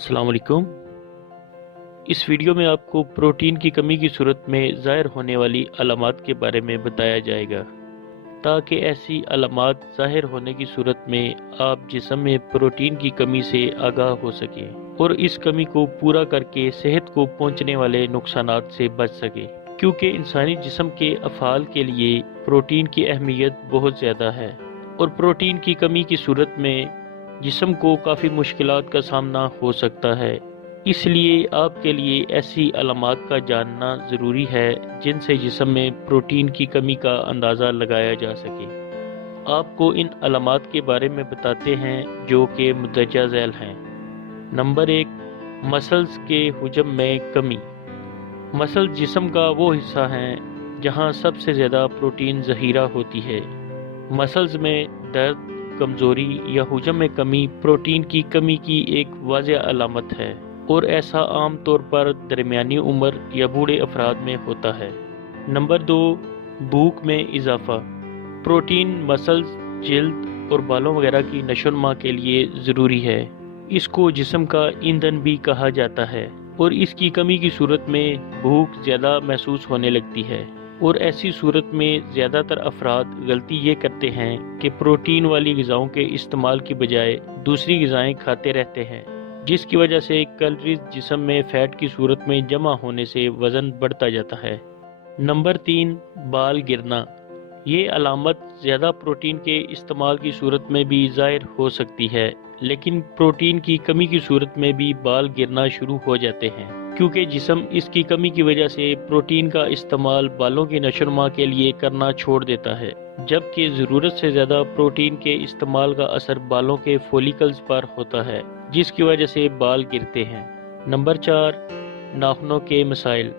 अस्सलाम वालेकुम। इस वीडियो में आपको प्रोटीन की कमी की सूरत में ज़ाहिर होने वाली अलामात के बारे में बताया जाएगा, ताकि ऐसी अलामात ज़ाहिर होने की सूरत में आप जिस्म में प्रोटीन की कमी से आगाह हो सकें और इस कमी को पूरा करके सेहत को पहुंचने वाले नुकसानात से बच सकें। क्योंकि इंसानी जिस्म के अफ़ाल के लिए प्रोटीन की अहमियत बहुत ज़्यादा है और प्रोटीन की कमी की सूरत में जिस्म को काफ़ी मुश्किलात का सामना हो सकता है। इसलिए आपके लिए ऐसी अलामात का जानना ज़रूरी है जिनसे जिस्म में प्रोटीन की कमी का अंदाज़ा लगाया जा सके। आपको इन अलामात के बारे में बताते हैं जो कि मुंदरजा झैल हैं। नंबर 1, मसल्स के हुजम में कमी। मसल जिस्म का वो हिस्सा है जहाँ सबसे ज़्यादा प्रोटीन ज़ख़ीरा होती है। मसल्स में दर्द, कमज़ोरी या हुजम में कमी प्रोटीन की कमी की एक वाज़ेह अलामत है और ऐसा आम तौर पर दरमियानी उम्र या बूढ़े अफराद में होता है। नंबर 2, भूख में इजाफा। प्रोटीन मसल्स, जिल्द और बालों वगैरह की नशोनुमा के लिए ज़रूरी है। इसको जिस्म का ईंधन भी कहा जाता है और इसकी कमी की सूरत में भूख ज़्यादा महसूस होने लगती है और ऐसी सूरत में ज़्यादातर अफराद गलती ये करते हैं कि प्रोटीन वाली ग़िज़ाओं के इस्तेमाल की बजाय दूसरी ग़िज़ाएँ खाते रहते हैं, जिसकी वजह से कैलोरीज जिस्म में फ़ैट की सूरत में जमा होने से वज़न बढ़ता जाता है। नंबर 3, बाल गिरना। ये अलामत ज़्यादा प्रोटीन के इस्तेमाल की सूरत में भी ज़ाहिर हो सकती है, लेकिन प्रोटीन की कमी की सूरत में भी बाल गिरना शुरू हो जाते हैं, क्योंकि जिस्म इसकी कमी की वजह से प्रोटीन का इस्तेमाल बालों की नशोनुमा के लिए करना छोड़ देता है, जबकि ज़रूरत से ज़्यादा प्रोटीन के इस्तेमाल का असर बालों के फॉलिकल्स पर होता है, जिसकी वजह से बाल गिरते हैं। नंबर 4, नाखूनों के मसाइल।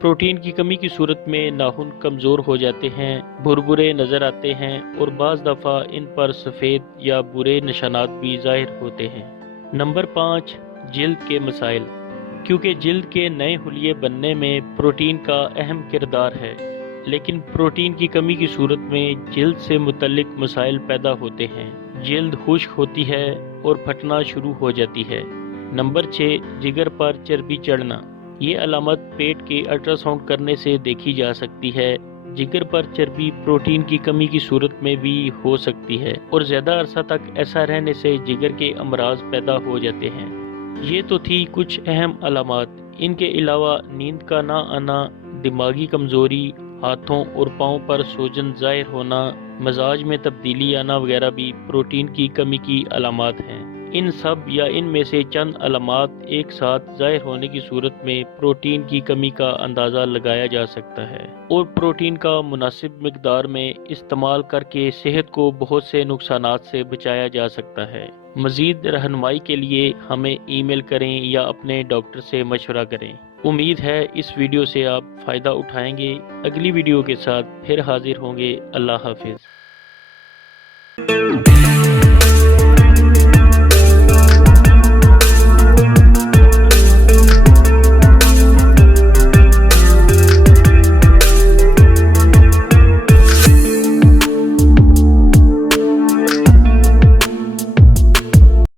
प्रोटीन की कमी की सूरत में नाखून कमज़ोर हो जाते हैं, भुरभुरे नज़र आते हैं और बाज़ दफ़ा इन पर सफ़ेद या बुरे निशानात भी ज़ाहिर होते हैं। नंबर 5, जिल्द के मसाइल। क्योंकि जिल्द के नए हुलिये बनने में प्रोटीन का अहम किरदार है, लेकिन प्रोटीन की कमी की सूरत में जिल्द से मुतल्लिक मसाइल पैदा होते हैं। जिल्द खुश्क होती है और फटना शुरू हो जाती है। नंबर 6, जिगर पर चर्बी चढ़ना। ये अलामत पेट के अल्ट्रासाउंड करने से देखी जा सकती है। जिगर पर चर्बी प्रोटीन की कमी की सूरत में भी हो सकती है और ज़्यादा अरसा तक ऐसा रहने से जिगर के अमराज पैदा हो जाते हैं। ये तो थी कुछ अहम अलामत। इनके अलावा नींद का ना आना, दिमागी कमज़ोरी, हाथों और पाँव पर सूजन ज़ाहिर होना, मजाज में तब्दीली आना वगैरह भी प्रोटीन की कमी की अलामत हैं। इन सब या इनमें से चंद अलामत एक साथ ज़ाहिर होने की सूरत में प्रोटीन की कमी का अंदाज़ा लगाया जा सकता है और प्रोटीन का मुनासिब मिकदार में इस्तेमाल करके सेहत को बहुत से नुकसानात से बचाया जा सकता है। मज़ीद रहनुमाई के लिए हमें ईमेल करें या अपने डॉक्टर से मशवरा करें। उम्मीद है इस वीडियो से आप फ़ायदा उठाएंगे। अगली वीडियो के साथ फिर हाजिर होंगे। अल्लाह हाफिज़।